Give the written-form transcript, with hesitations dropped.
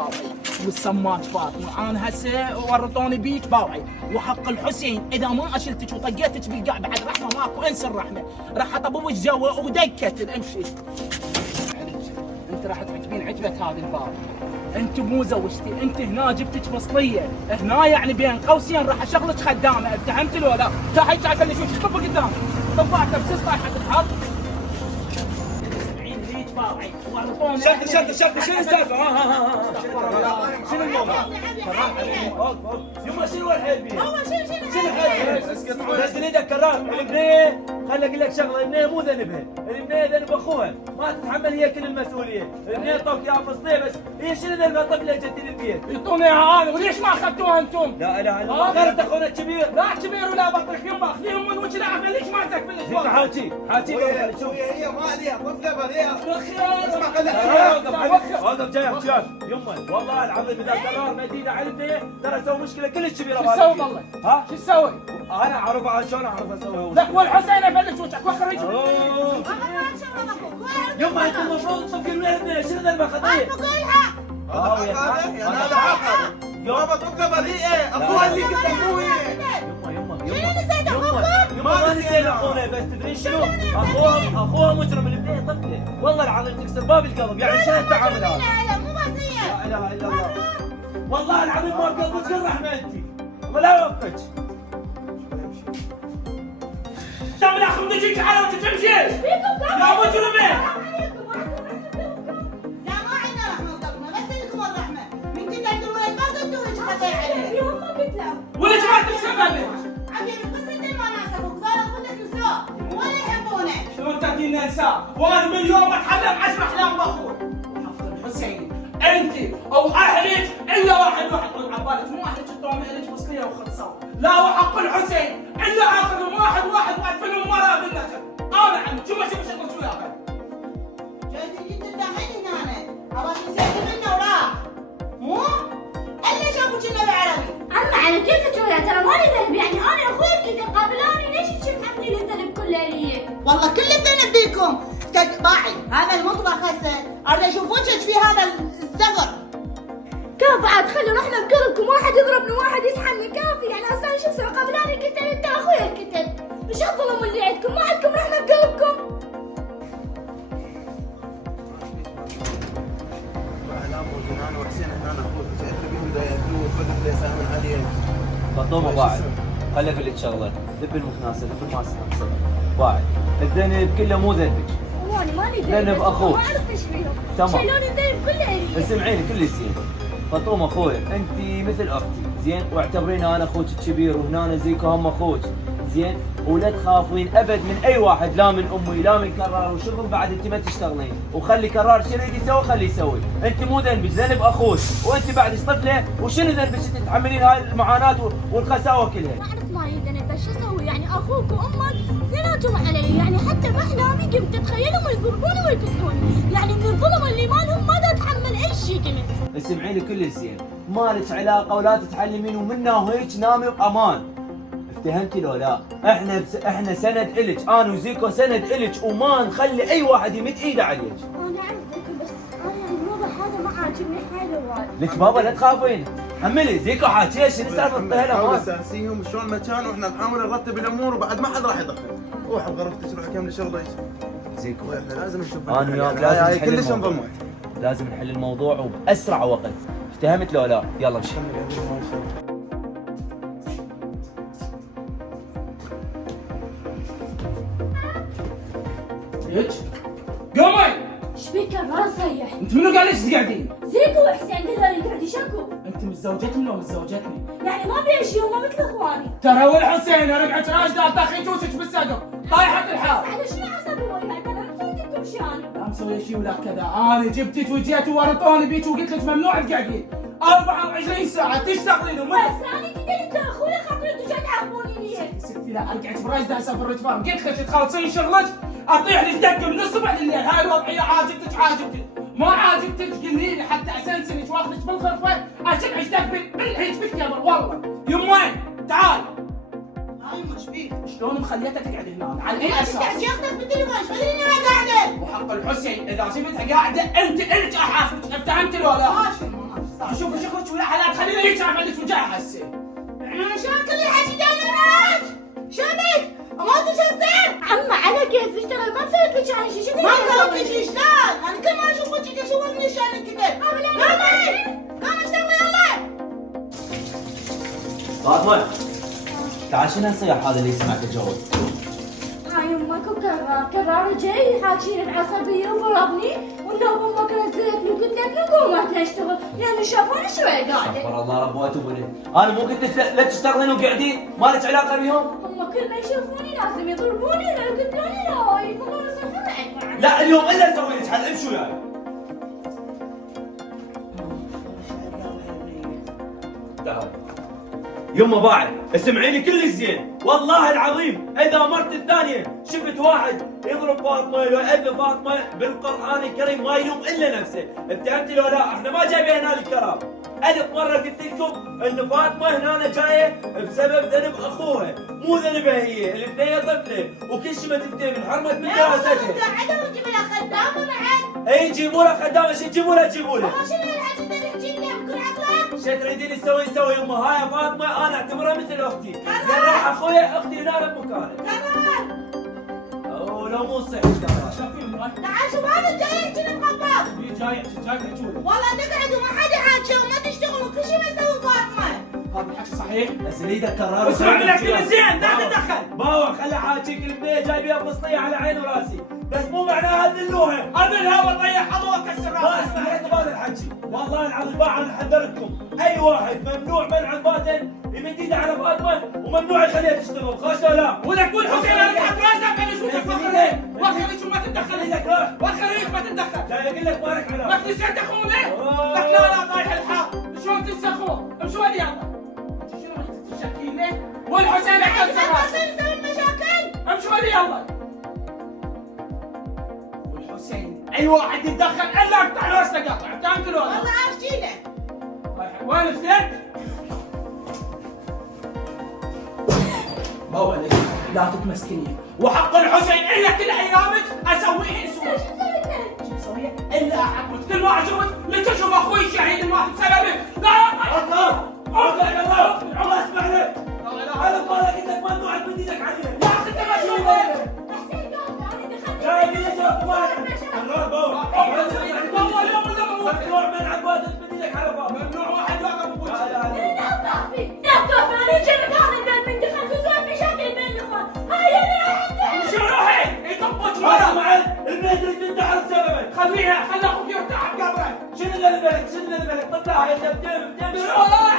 باوعي والسمات فاطمه، انا هسه ورطوني بيك باوعي، وحق الحسين اذا ما اشلتك وطقيتك بالقاع بعد رحمه ماكو، انسى الرحمه، راح اطبوك جوا ودكت امشي. انت راح تعجبين عتبه هذا الباب، انت مو زوجتي، انت هنا جبتك فصليه، هنا يعني بين قوسين راح اشغلك خدامه، افتهمت لو لا؟ تعال تعال خليني اشوفك، طب قدام طبعت بسيس طايحه تتحط. اسمعين هيك باوعي ورطوني. شد شنو السالفه؟ ها شنو الموضوع؟ يما شنو الحيل بيه؟ شنو الحيل؟ اسكت نزل ايدك كرار. البنيه خليني اقول لك شغله، البنيه مو ذنبها، البنيه ذنب اخوها، ما تتحمل هي كل المسؤوليه، البنيه طوك اياها فصليه بس، هي شنو ذنبها طفله جت البيت؟ يعطوني اياها انا، وليش ما اخذتوها انتم؟ لا اله الا الله، غيرت اخونا الكبير. لا كبير ولا بطرح يما، خليهم من وجه لا ليش ما تكفلش؟ هيك حاكي شوف هي ما عليها طفله بريئه. اسمع وقف جايك يمه، والله العظيم اذا قرار مدينه على البنيه ترى سوي مشكله كلش كبيره. شو تسوي بالله؟ ها؟ شو تسوي؟ انا اعرف شلون اعرف اسوي. لك والحسين افلش وجهك وخر هيك. يما انت المفروض تصفقين من البنيه، شنو ذنبها خطيه؟ هذا حقها بابا طفله بريئه، اخوها اللي كنت ابوي. يما ما نسينا اخونا، بس تدري شنو؟ اخوها مجرم، البنيه طفله، والله العظيم تكسر باب القلب، يعني شنو التعامل هذا؟ لا مو بسيط. لا اله الا الله، والله العظيم ما بقلبك غير رحمه انت، ولا يوفقك. انت من اخر تجيك على وجهك تمشي يا مجرمه. لا ما عندنا رحمه وطقمه، بس لكم الرحمه، من كنت عند الولد ما قلتوا لك خطي عليه. هم قلت له. وليش ما تكسبني؟ عمي بس انت ما ناسبوك، ذولا اخوتك نسوء ولا يحبونك. شلون تديني انساه؟ وانا من يوم اتحلم 10 احلام باخوي. وحق الحسين انت او اهلك الا واحد طلع عبالك، مو اهلك الطعمه الك فصليه وخلصان، لا وحق الحسين الا اخذهم واحد وادفنهم ورا بالنجف. انا عمي شو ماشي بشغل شو ياخذ؟ جاي تجي تتهمني هنا، ابغاك نسيت منا وراح. مو؟ الا شافوك النبي عربي. عمي على كيفك ويا، ترى مالي ذنب، يعني انا اخوي الكتاب قابلاني، ليش انت محملين الذنب كله لي؟ والله كل الذنب بيكم. باعي هذا المطبخ هسه اريد اشوف وجهك في هذا الزغر. كافي عاد خلوا رحمه بقلبكم، واحد يضربني وواحد يسحبني، كافي يعني هسه شو اسوي؟ قابلاني الكتاب، انت اخوي الكتاب، وش الظلم اللي عندكم؟ ما عندكم رحمه بقلبكم؟ اعلام وجنان وحسين هنا اخوك، شايف بيهم دا ياكلوه وبدك دا يساهمون عليه. فطومه باعد، خلي اقول لك شغله، ذب المكناسه ذب الماسكه باعد، الذنب كله مو ذنبك. وانا مالي ذنب اخوك. ما اعرف ايش فيهم. تمام. شيلوني الذنب كله لي. اسمعيني كل زين. فطوم اخوي انت مثل اختي زين، واعتبريني انا اخوك الكبير، وهنا زيكو هم اخوك زين، ولا تخافين ابد من اي واحد، لا من امي لا من كرار وشغل، بعد انت ما تشتغلين، وخلي كرار شنو يريد يسوي خليه يسوي، انت مو ذنبك، ذنب اخوك، وانت بعد طفله، وشنو ذنبك تتحملين هاي المعاناه والخساوه كلها؟ ما اعرف مالي ذنب، بس شو اسوي؟ يعني اخوك وامك اثنيناتهم علي، يعني حتى باحلامي قمت اتخيلهم ويضربوني ويقتلوني، يعني من الظلم اللي مالهم ما دا اتحمل اي شيء كنت. اسمعيني كل زين، مالك علاقه ولا تتعلمين، ومنا وهيك نامي بامان. افتهمتي لو لا؟ احنا سند الك، انا وزيكو سند الك، وما نخلي اي واحد يمد ايده عليك. انا اعرف ذكي، بس انا يعني الوضع هذا ما عاجبني حاله وايد. لك بابا لا تخافين، حملي زيكو حاكيه شنو سالفه الطهله نحاول ما نساسيهم شلون مكان، واحنا نحاول نرتب الامور، وبعد ما حد راح يدخل. روح بغرفتك روح كملي شغلك. زيكو احنا لازم نشوف انا وياك لازم هاي نحل كلش الموضوع. انضمت. لازم نحل الموضوع وباسرع وقت، افتهمت لو لا؟ يلا امشي. هيك قومي. ايش بيك الراس صيح؟ انت منو قال ليش قاعدين؟ زيكو وحسين هذول قاعد يشكوا، انت متزوجتني لو متزوجتني؟ يعني ما بي شيء، هم مثل اخواني. ترى والحسين رقعت راجله طاخين توسك بالصدر، طايحه الحال. على شنو عصبوا وياي؟ انا ما مسويت لكم شيء انا. لا مسوي شيء ولا كذا، انا جبتك وجيت وورطوني بيك وقلت لك ممنوع تقعدين 24 ساعه تشتغلين بس انا قلت انت اخوي خاطر انتوا جاي تعاقبوني ليه؟ ستي لا رقعت براجله هسه في الرجفان، قلت لك تخلصين شغلك اطيح لك دقه من الصبح لليل، هاي الوضعيه عاجبتك ما عاجبتك قلي لي حتى اسنسنك واخذك بالغرفه اشبعك دق بالهيج بالكبر. والله يمين تعال. هاي مش بيك. شلون مخليتها تقعد هنا؟ على اي اساس؟ انت شيختك بالتليفون، ايش بدري اني قاعده؟ وحق الحسين اذا سيبتها قاعده انت الك احاسبك، افتهمت لو لا؟ ماشي ماشي شايفه لك وجعها هسه. شلون كل الحكي ده ليش؟ شلونك؟ ما تشوفين؟ عمه على كيفك ترى ما مسويت لك عن شيء. شنو ما مسويت شيء شلون؟ انا كل ما اشوف وجهك اشوف من شلون كذا. قومي اشتغلي يلا. فاطمه تعال شنو الصياح هذا اللي سمعته جوي؟ هاي امك كرار جاي يحاكيني بعصبيه وضربني والنوم امك نزلتني وقلت لك قومت نشتغل لان شافوني شوي قاعده. استغفر الله رب واتوب اليه، انا مو قلت لك لا تشتغلين وقاعدين؟ ما لك علاقه بيهم؟ هم كل ما يشوفوني لازم يضربوني لو قلت لهم لا يقولون يصيحون عليك. لا اليوم الا اسوي لك حل، امشوا وياي. تعال يما باعد اسمعيني كل زين، والله العظيم اذا مرت الثانيه شفت واحد يضرب فاطمه ويؤذي فاطمه بالقران الكريم ما يلوم الا نفسه، فهمتي لو لا؟ احنا ما جايبين هنا الكلام. ألف مرة قلت لكم إن فاطمة هنا جاية بسبب ذنب أخوها، مو ذنبها هي، الاثنين طفلة وكل شيء ما تفتهم انحرمت من دراستها. قاعده ونجيب لها خدامه بعد. اي جيبوا لها خدامة، شو تجيبوا لها تجيبوا لها؟ شنو الحكي اللي تحكي لنا بكل عقلك؟ شو تريدين تسوي يما؟ هاي فاطمة أنا أعتبرها مثل أختي، زين راح أخويا أختي هنا بمكانه. كرر. ولو مو صحيح كمان. شوفي امك. تعال شوف هذا جاي يحكي مخبط. جاي تحجون. والله تقعد وما حد يحاكي وما تشتغل وكل شيء يسوي فاطمه. هذا الحكي صحيح؟ بس ايدك كرار اسمع لك كل زين لا تتدخل. باوع خلي حاجيك الاثنين جايبين فصلية على عيني وراسي، بس مو معناها ذلوها. اذلها واطيح الله واكسر ما راسها. اسمع لك هذا الحكي، والله العظيم ما حذرتكم، اي واحد ممنوع منعا باتا يمد ايده على فاطمه وممنوع يخليها تشتغل، خاش ولا لا؟ ولك والحسين انا تحت راسك انا اشوفك وخليك وخليك وما تتدخل ايدك راح، وخليك ما تتدخل. جاي اقول لك مالك ما علاقه. نسيت اخونا؟ لك لا لا طايح الحق، شلون تنسى اخوه؟ امشوا لي يلا. انت شنو رحت تشكيني؟ والحسين اكسر راسك. يسوي المشاكل. امشوا لي يلا. والحسين اي واحد يتدخل الا اقطع راسه قطع، فهمت ولا؟ والله اشجي له. وين فتت؟ ما عليك لا تتمسكني، وحق الحسين الا كل ايامك اسويه اسوي. شو تسوي؟ الا احبك كل ما اشوفك لتشوف اخوي الشهيد المات بسببك. لا الله الله اسمع لك، على بالك انك ممنوع تمد ايدك عليه. يا اخي انت ما تشوفه. جاي لي شوف مالك الله باوع، والله اليوم ولا بموت. ممنوع من عباد تمد ايدك على فاطمه. ممنوع واحد يوقف بوجهي. شو روحي؟ يطبط ورا. اسمع البيت اللي تنتحر بسببك. خليها خلي اخوك يرتاح بقبره. شنو اللي بالك؟ شنو اللي بالك؟ طلعها يا شباب. لا